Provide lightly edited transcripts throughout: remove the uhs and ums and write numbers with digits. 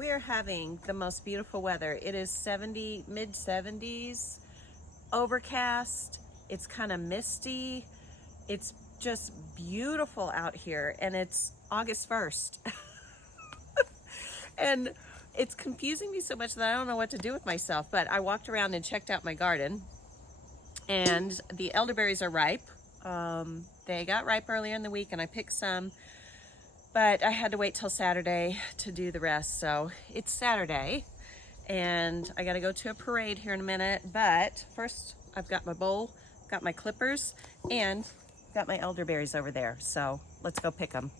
We are having the most beautiful weather. It is mid 70s, overcast. It's kind of misty. It's just beautiful out here, and it's August 1st. And it's confusing me so much that I don't know what to do with myself, but I walked around and checked out my garden, and the elderberries are ripe. They got ripe earlier in the week and I picked some, but I had to wait till Saturday to do the rest. So it's Saturday and I got to go to a parade here in a minute. But first, I've got my bowl, got my clippers, and got my elderberries over there. So let's go pick them.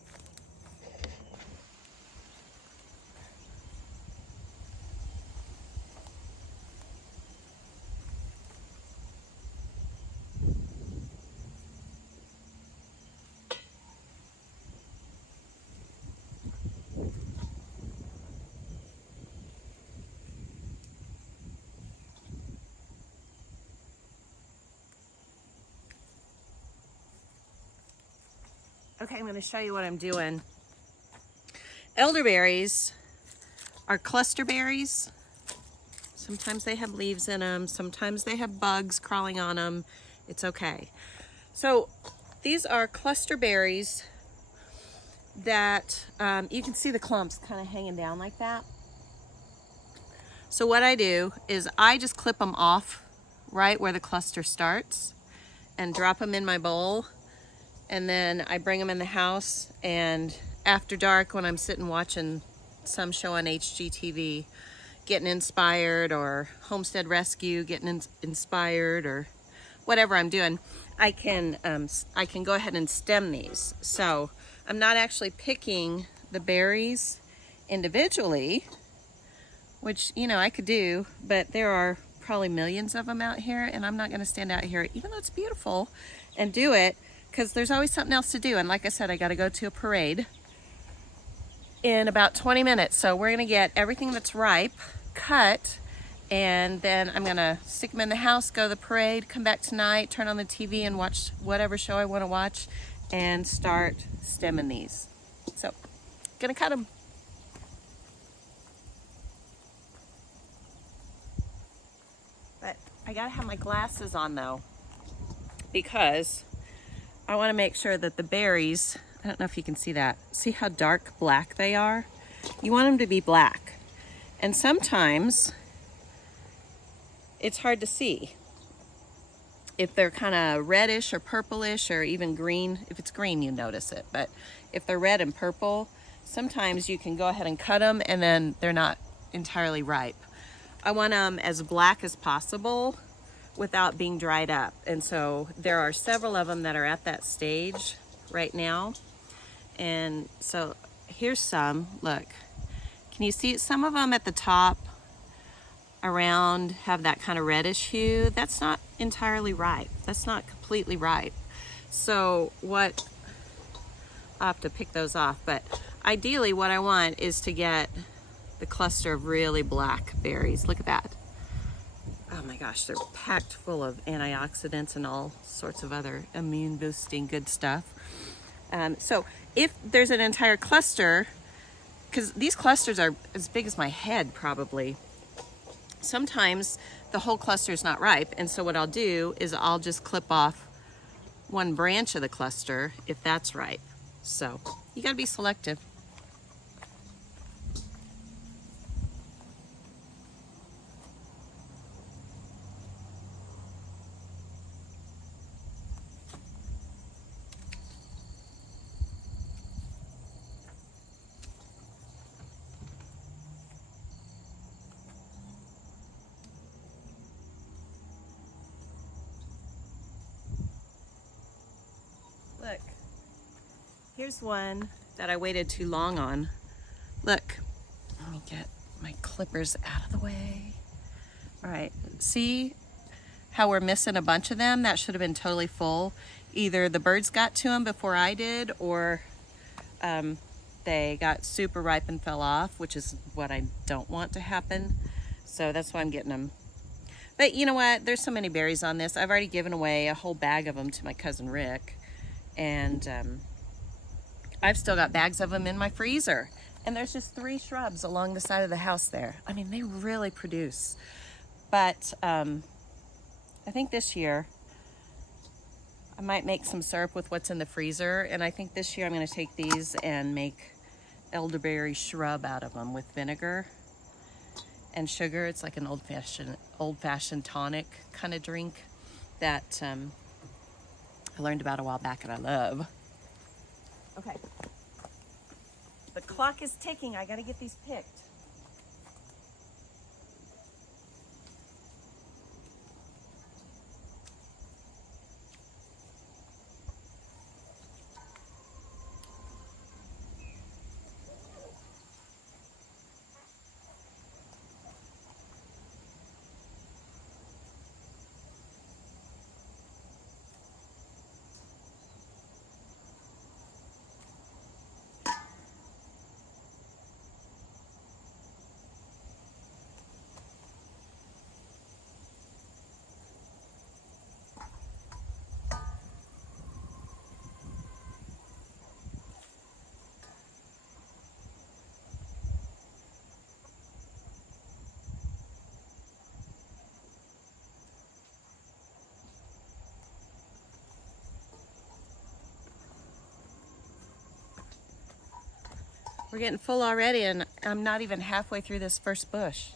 Okay, I'm going to show you what I'm doing. Elderberries are cluster berries. Sometimes they have leaves in them. Sometimes they have bugs crawling on them. It's okay. So these are cluster berries that you can see the clumps kind of hanging down like that. So what I do is I just clip them off right where the cluster starts and drop them in my bowl. And then I bring them in the house, and after dark when I'm sitting watching some show on HGTV, getting inspired, or Homestead Rescue, getting inspired, or whatever I'm doing, I can go ahead and stem these. So I'm not actually picking the berries individually, which, you know, I could do, but there are probably millions of them out here, and I'm not going to stand out here, even though it's beautiful, and do it, because there's always something else to do. And like I said, I got to go to a parade in about 20 minutes. So we're going to get everything that's ripe cut, and then I'm going to stick them in the house, go to the parade, come back tonight, turn on the TV and watch whatever show I want to watch, and start stemming these. So, going to cut them. But I got to have my glasses on though, because I want to make sure that the berries, I don't know if you can see that. See how dark black they are? You want them to be black. And sometimes it's hard to see. If they're kind of reddish or purplish or even green, if it's green, you notice it. But if they're red and purple, sometimes you can go ahead and cut them and then they're not entirely ripe. I want them as black as possible without being dried up. And so there are several of them that are at that stage right now. And so here's some, look, can you see some of them at the top around have that kind of reddish hue? That's not entirely ripe. That's not completely ripe. So what, I'll have to pick those off, but ideally what I want is to get the cluster of really black berries. Look at that. Oh my gosh, they're packed full of antioxidants and all sorts of other immune boosting good stuff. So if there's an entire cluster, because these clusters are as big as my head probably, sometimes the whole cluster is not ripe. And so what I'll do is I'll just clip off one branch of the cluster if that's ripe. So you gotta be selective. Look, here's one that I waited too long on. Look, let me get my clippers out of the way. All right, see how we're missing a bunch of them? That should have been totally full. Either the birds got to them before I did, or they got super ripe and fell off, which is what I don't want to happen. So that's why I'm getting them. But you know what? There's so many berries on this. I've already given away a whole bag of them to my cousin Rick. And I've still got bags of them in my freezer. And there's just 3 shrubs along the side of the house there. I mean, they really produce. But I think this year I might make some syrup with what's in the freezer. And I think this year I'm going to take these and make elderberry shrub out of them with vinegar and sugar. It's like an old-fashioned tonic kind of drink that I learned about a while back and I love. Okay. The clock is ticking. I got to get these picked. We're getting full already and I'm not even halfway through this first bush.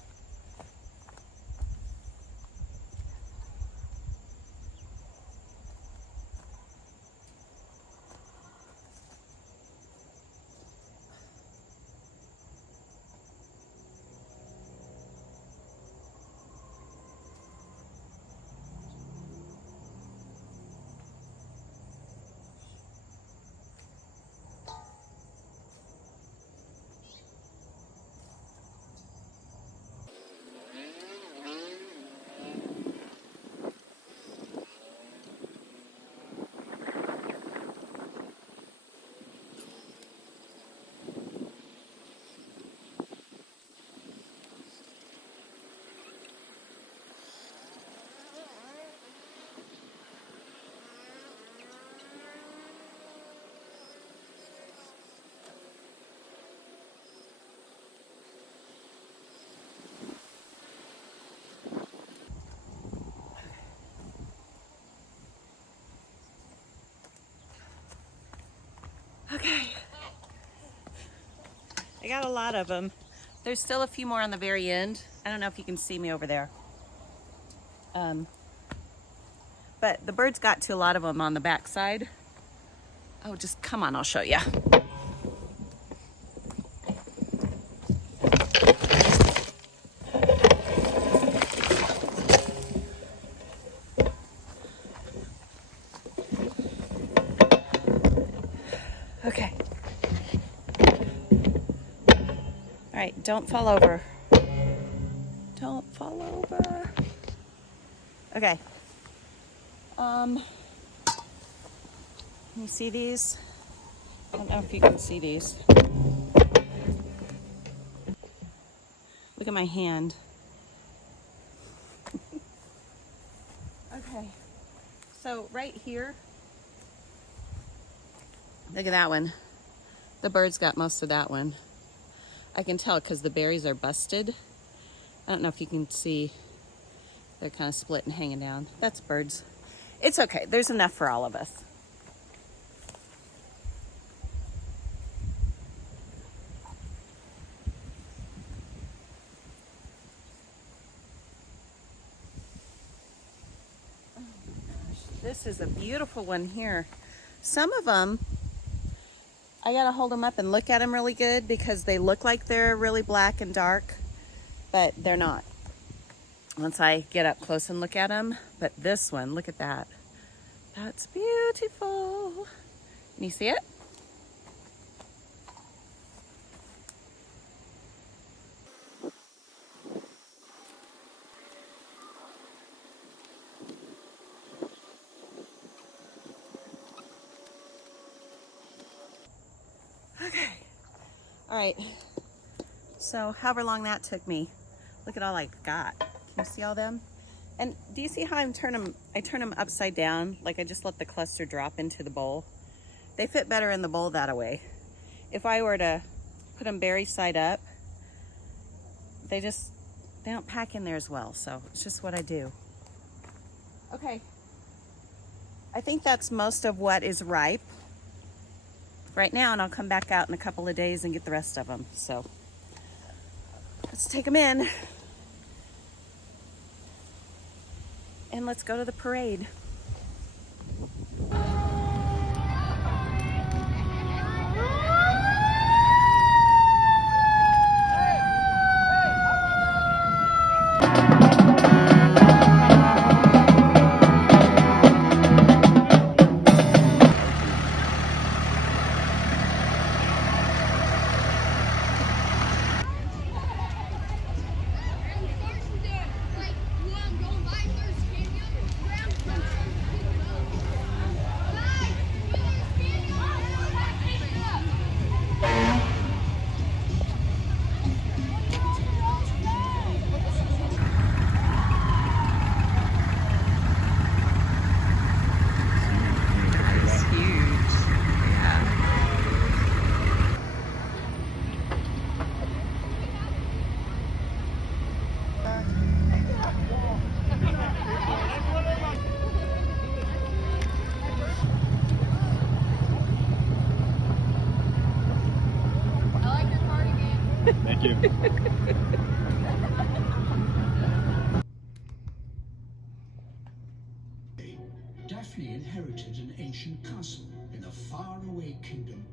Okay. I got a lot of them. There's still a few more on the very end. I don't know if you can see me over there. But the birds got to a lot of them on the back side. Oh, just come on, I'll show you. Okay. All right, don't fall over. Don't fall over. Okay. Can you see these? I don't know if you can see these. Look at my hand. Okay. So right here, look at that one. The birds got most of that one. I can tell because the berries are busted. I don't know if you can see. They're kind of split and hanging down. That's birds. It's okay. There's enough for all of us. Oh gosh, this is a beautiful one here. Some of them, I gotta hold them up and look at them really good because they look like they're really black and dark, but they're not. Once I get up close and look at them. But this one, look at that. That's beautiful. Can you see it? Okay. All right. So however long that took me, look at all I got. Can you see all them? And do you see how I turn them upside down? Like I just let the cluster drop into the bowl. They fit better in the bowl that way. If I were to put them berry side up. They don't pack in there as well, so it's just what I do. Okay, I think that's most of what is ripe right now, and I'll come back out in a couple of days and get the rest of them. So let's take them in and let's go to the parade. Thank you. Daphne inherited an ancient castle in a faraway kingdom.